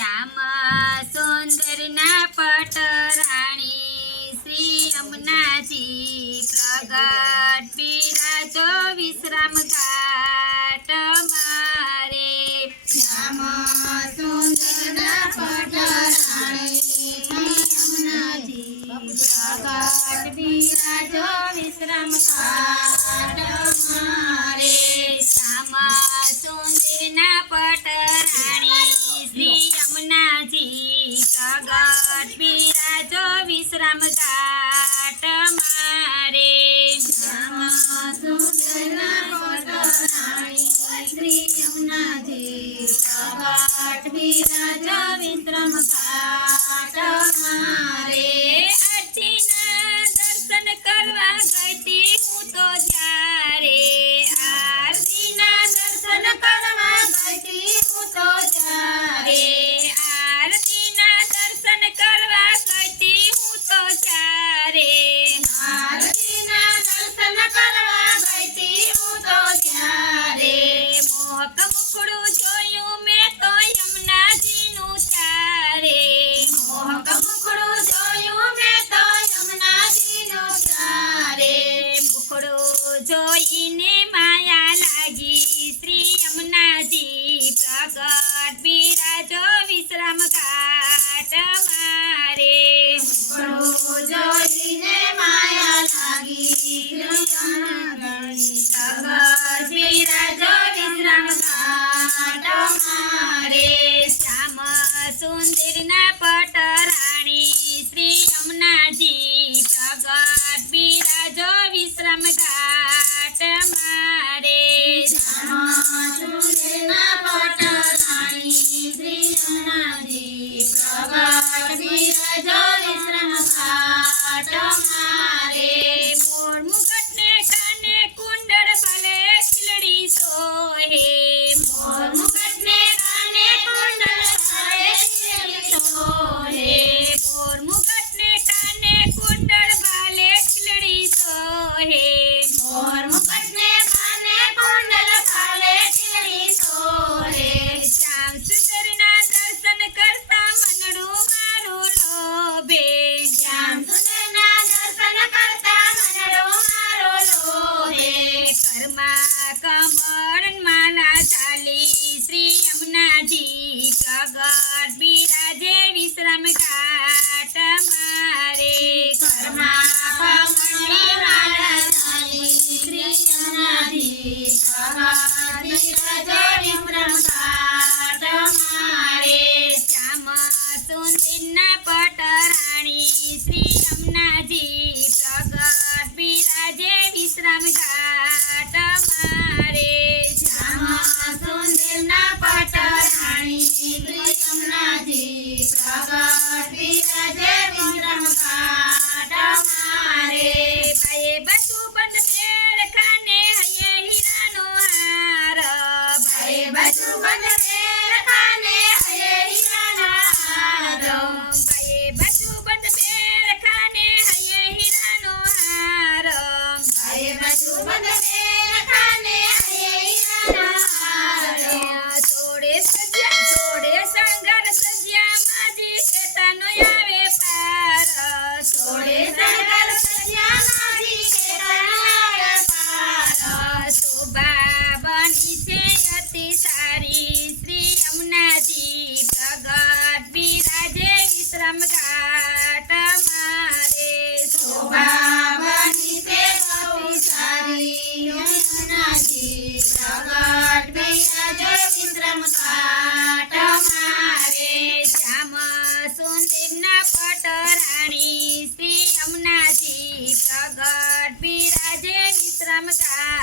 श्याम सुंदरना पटराणी श्री यमुनाजी प्रगट बिराजो विश्राम घाट मारे। श्याम सुंदरना पटराणी श्री यमुनाजी प्रगट बिराजो विश्राम घाट मारे। श्याम सुंदरना पटराणी श्री यमुनाजी प्रगट बिराजो विश्राम घाट मारे। श्याम सुंदरना पटराणी श्री यमुनाजी प्रगट बिराजो विश्राम घाट मारे। आरतीना दर्शन करवा गई हूँ तो जारे। आरतीना दर्शन करवा गई हूँ तो जारे। आरतीना दर्शन करवा गई हूँ तो जारे। आरतीना दर्शन करवा गई हूँ तो जारे। मोहक मुखड़ू जोયું મેં તો યમુનાજીનું ચારે। મોહક મુખડું જોયું મેં તો યમુનાજીનું ચારે। મુખડું જોઈને માયા લાગી શ્રી યમુનાજી પ્રગટ બિરાજો વિશ્રામ ઘાટ મારે। મુખડું જોઈને માયા લાગી યમુનાજી પ્રગટ બિરાજો વિશ્રામ ઘાટ મારે। શ્યામ સુંદરના પટરાણી શ્રી યમુનાજી પ્રગટ બિરાજો વિશ્રામ ઘાટ મારે। સુંદરના પટરાણી શ્રી યમુનાજી પ્રગટ બિરાજો વિશ્રામ ઘાટ મારે। મોર મુકટને કાને કુંડળ ભલે ખીલડી સોહે। મોર મુકટને કાને કુંડળ ભલે ખીલડી સોહે। મોર મુકટને કાને કુંડળ ભલે ખીલડી સોહે। મોર મુકટને કાને કુંડળ ભલે ખીલડી સોહે। શ્યામ સુંદરના દર્શન કરતા મનડું મારું લોભે। શ્યામ સુંદરના દર્શન કરતા મનડો મારો લોહે। કર્મા કમળ માલા ચાલી શ્રી યમુનાજી પ્રગટ બિરાજે વિશ્રામ ઘાટ મારે। કર્મા કમળની માળા ચાલી શ્રી યમુનાજી પ્રગટ બિરાજો વિશ્રામ ઘાટ મારે। શ્યામ સુંદરના પટરાણી શ્રી યમુનાજી પ્રગટ બિરાજે વિશ્રામ ઘાટ મારે। શ્યામ સુંદરના પટરાણી શ્રી યમુનાજી પ્રગટ બિરાજે વિશ્રામ ઘાટ મારે। ભાઈએ બસુ બંધ બેડ ખાને હૈયે હીરાનો હાર। ભાઈ બાજુ બંધ બેર ખાને હયે હીરાના હાર। ભાઈએ બસુ બંધ બેડ ખાને હૈયે હીરાનો હાર। ભાઈ બાજુ બંધ બેર ખાને હયે હીરાના હાર। જોડે સંગર સજ્યા માજી કેતાનો આવે પાર। થોડે સંગર સજ્યા માજી કેતનાય પાર। શોભા બની છે અતિ સારી શ્રી યમુનાજી પ્રગટ બિરાજે વિશ્રામ ઘાટ મારે। શોભા બની છે બહુ સારી યમુનાજી પ્રગટ બિરાજો વિશ્રામ ઘાટ મારે। શ્યામ સુંદરના પટરાણી શ્રી યમુનાજી પ્રગટ બિરાજે વિશ્રામ ઘાટ